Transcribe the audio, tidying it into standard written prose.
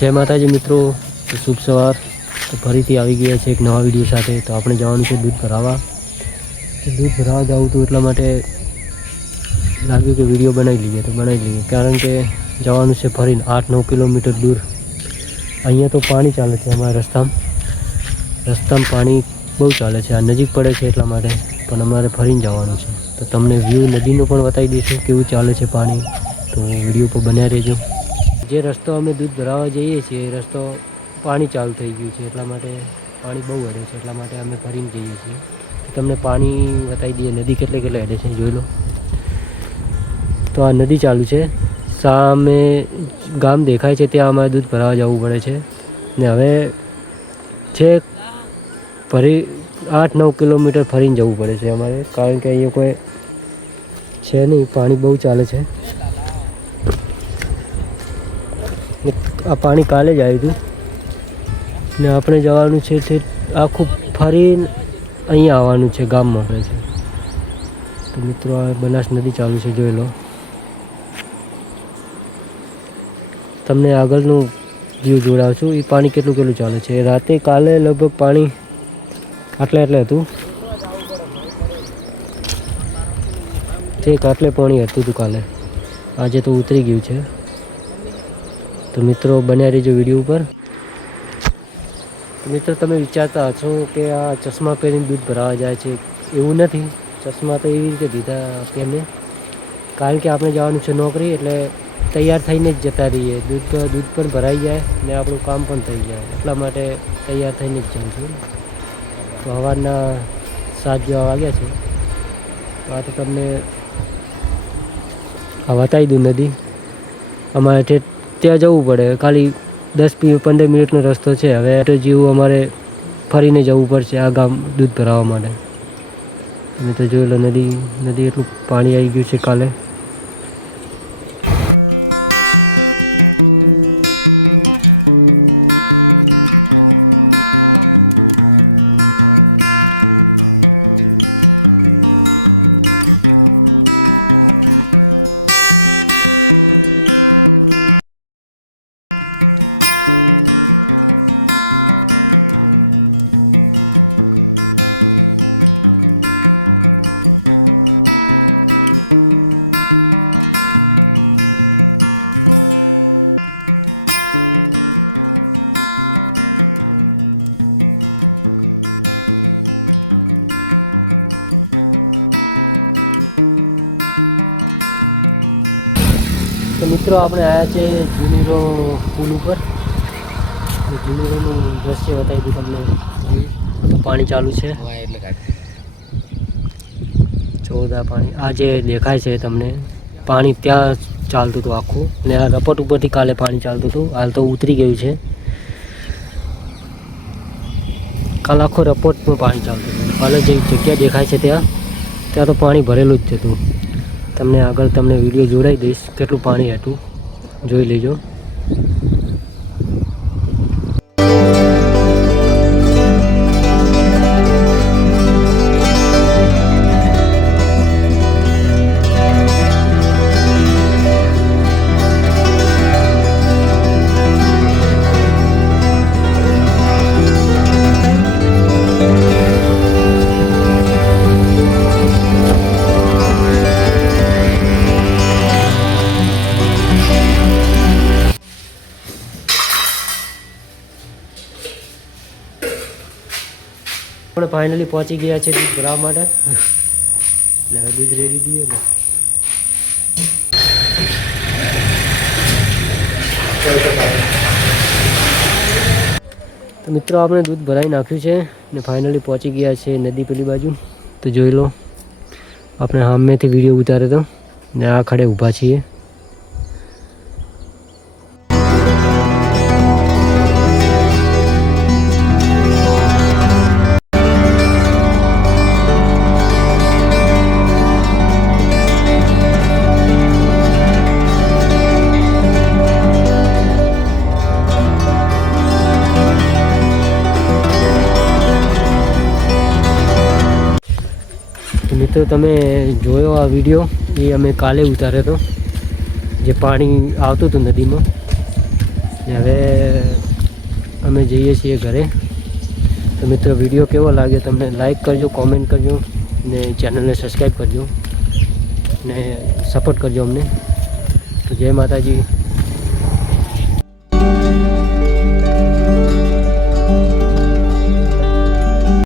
जय माताजी मित्रों, तो शुभ सवार। तो फरीथी આવી ગયા છે એક નવા વિડીયો સાથે। તો આપણે જવાનું છે દૂધ ભરાવા। તો દૂધ ભરાવા જાવું તો એટલા માટે લાગ્યું કે વિડીયો બનાવી લઈએ। તો બનાવી લઈએ કારણ કે જવાનું છે ફરીને 8-9 કિલોમીટર દૂર। અહીંયા તો પાણી ચાલે છે અમારા રસ્તામાં પાણી બહુ ચાલે છે। આ નજીક પડે છે એટલા માટે, પણ અમારે ફરીને જવાનું છે। તો તમને વ્યૂ નદીનો પણ બતાવી દઈશું કેવું ચાલે છે પાણી। તો વિડીયો પર બન્યા રહેજો। જે રસ્તો અમે દૂધ ભરાવા જઈએ છીએ એ રસ્તો પાણી ચાલુ થઈ ગયું છે એટલા માટે પાણી બહુ હેડે છે, એટલા માટે અમે ફરીને જઈએ છીએ। તમને પાણી બતાવી દઈએ નદી કેટલે હેડે છે, જોઈ લો। તો આ નદી ચાલુ છે, સામે ગામ દેખાય છે, ત્યાં અમારે દૂધ ભરાવા જવું પડે છે। ને હવે છે ફરી 8-9 કિલોમીટર ફરીને જવું પડે છે અમારે, કારણ કે અહીંયા કોઈ છે નહીં, પાણી બહુ ચાલે છે। આ પાણી કાલે જ આવ્યું હતું ને આપણે જવાનું છે તે આખું ફરીને અહીંયા આવવાનું છે ગામમાં છે। તો મિત્રો આ બનાસ નદી ચાલુ છે, જોઈ લો। તમને આગળનું વ્યૂ જોડાવું છું, એ પાણી કેટલું ચાલે છે। રાતે કાલે લગભગ પાણી આટલે હતું, આટલે પાણી હતું કાલે, આજે તો ઉતરી ગયું છે। તો મિત્રો બન્યા રહેજો વિડીયો ઉપર। મિત્રો તમે વિચારતા હશો કે આ ચશ્મા પહેરીને દૂધ ભરાવા જાય છે, એવું નથી। ચશ્મા તો એવી રીતે દીધા તેમને, કારણ કે આપણે જવાનું છે નોકરી, એટલે તૈયાર થઈને જ જતા રહીએ। દૂધ પણ ભરાઈ જાય ને આપણું કામ પણ થઈ જાય, એટલા માટે તૈયાર થઈને જ જાઉં છું। તો સવારના 7 જેવા વાગ્યા છે। તો આ તો તમને બતાવી દઉં નદી। અમારે ત્યાં જવું પડે, ખાલી 10-15 મિનિટનો રસ્તો છે। હવે તો જેવું અમારે ફરીને જવું પડશે આ ગામ દૂધ ભરાવા માટે। તમે તો જોઈ લો નદી એટલું પાણી આવી ગયું છે કાલે। તો મિત્રો આપણે આવ્યા છે જુનીરો પુલ ઉપર। જુનીરોનું દ્રશ્ય બતાવી દઉં તમને। પાણી ચાલુ છે, ચોદા પાણી આ જે દેખાય છે તમને, પાણી ત્યાં ચાલતું હતું આખું, ને આ રપટ ઉપરથી કાલે પાણી ચાલતું હતું, હાલ તો ઉતરી ગયું છે। કાલ આખો રપટમાં પાણી ચાલતું હતું, કાલે જે જગ્યા દેખાય છે ત્યાં તો પાણી ભરેલું જ હતું। તમને આગળ વિડીયો જોડાઈ દઈશ કેટલું પાણી હતું, જોઈ લેજો। આપણે ફાઇનલી પહોંચી ગયા છે દૂધ ભરાવા માટે, ને હવે દૂધ રેડી દઈએ ને। તો મિત્રો આપણે દૂધ ભરાઈ નાખ્યું છે ને ફાઇનલી પહોંચી ગયા છે નદી પેલી બાજુ। તો જોઈ લો, આપણે સામેથી વિડીયો ઉતાર્યો હતો ને આ ખડે ઊભા છીએ। મિત્રો તમે જોયો આ વિડીયો, એ અમે કાલે ઉતાર્યો હતો, જે પાણી આવતું હતું નદીમાં। ને હવે અમે જઈએ છીએ ઘરે. તો મિત્રો વિડીયો કેવો લાગ્યો તમને લાઈક કરજો, કોમેન્ટ કરજો ને ચેનલને સબસ્ક્રાઈબ કરજો ને સપોર્ટ કરજો અમને. તો જય માતાજી.